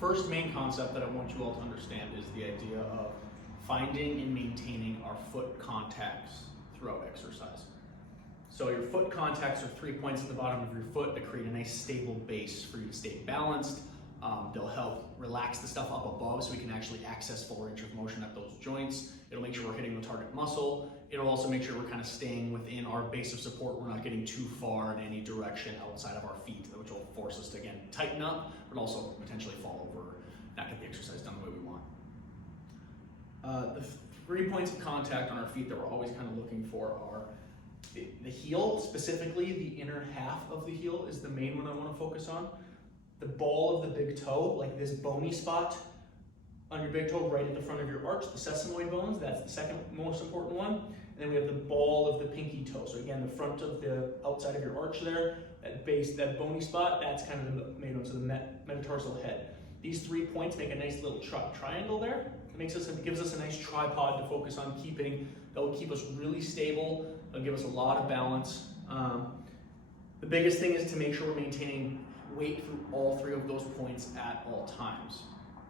First main concept that I want you all to understand is the idea of finding and maintaining our foot contacts throughout exercise. So your foot contacts are 3 points at the bottom of your foot that create a nice stable base for you to stay balanced. They'll help relax the stuff up above so we can actually access full range of motion at those joints. It'll make sure we're hitting the target muscle. It'll also make sure we're kind of staying within our base of support. We're not getting too far in any direction outside of our feet, which will force us to, again, tighten up, but also potentially fall over, not get the exercise done the way we want. The 3 points of contact on our feet that we're always kind of looking for are the heel, specifically the inner half of the heel is the main one I want to focus on. The ball of the big toe, like this bony spot on your big toe right at the front of your arch, the sesamoid bones, that's the second most important one. And then we have the ball of the pinky toe. So again, the front of the outside of your arch there, that base, that bony spot, that's kind of the main one, so the metatarsal head. These 3 points make a nice little triangle there. It gives us a nice tripod to focus on keeping. That will keep us really stable. It'll give us a lot of balance. The biggest thing is to make sure we're maintaining weight through all 3 of those points at all times.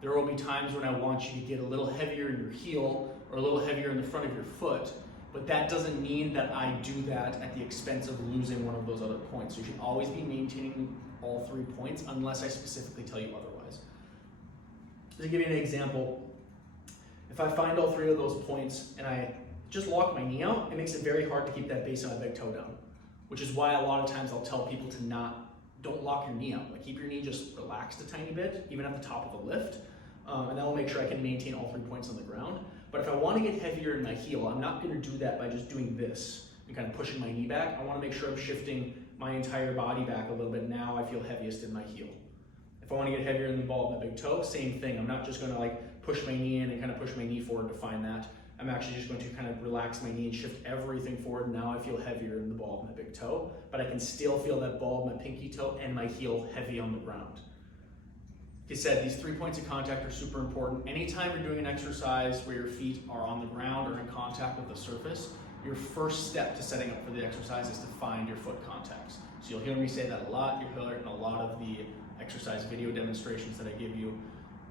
There will be times when I want you to get a little heavier in your heel or a little heavier in the front of your foot, but that doesn't mean that I do that at the expense of losing one of those other points. So you should always be maintaining all 3 points unless I specifically tell you otherwise. To give you an example, if I find all 3 of those points and I just lock my knee out, it makes it very hard to keep that base of my big toe down, which is why a lot of times I'll tell people to don't lock your knee out. Like keep your knee just relaxed a tiny bit, even at the top of the lift, and that will make sure I can maintain all 3 points on the ground. But if I want to get heavier in my heel, I'm not going to do that by just doing this and kind of pushing my knee back. I want to make sure I'm shifting my entire body back a little bit. Now I feel heaviest in my heel. If I want to get heavier in the ball of my big toe, same thing. I'm not just going to like push my knee in and kind of push my knee forward to find that. I'm actually just going to kind of relax my knee and shift everything forward. Now I feel heavier in the ball of my big toe, but I can still feel that ball of my pinky toe and my heel heavy on the ground. Like I said, these 3 points of contact are super important. Anytime you're doing an exercise where your feet are on the ground or in contact with the surface, your first step to setting up for the exercise is to find your foot contacts. So you'll hear me say that a lot. You'll hear it in a lot of the exercise video demonstrations that I give you.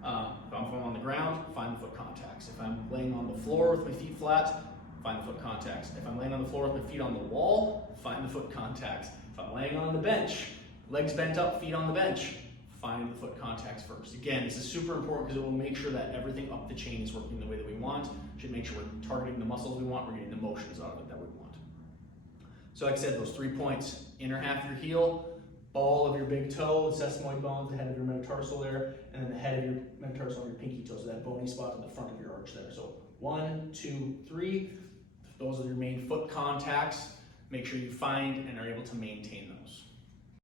If I'm on the ground, find the foot contacts. If I'm laying on the floor with my feet flat, find the foot contacts. If I'm laying on the floor with my feet on the wall, find the foot contacts. If I'm laying on the bench, legs bent up, feet on the bench, find the foot contacts first. Again, this is super important because it will make sure that everything up the chain is working the way that we want. It should make sure we're targeting the muscles we want, we're getting the motions out of it that we want. So like I said, those 3 points, inner half of your heel, ball of your big toe, the sesamoid bones, the head of your metatarsal there, and then the head of your metatarsal on your pinky toe, so that bony spot at the front of your arch there. So 1, 2, 3, those are your main foot contacts. Make sure you find and are able to maintain those.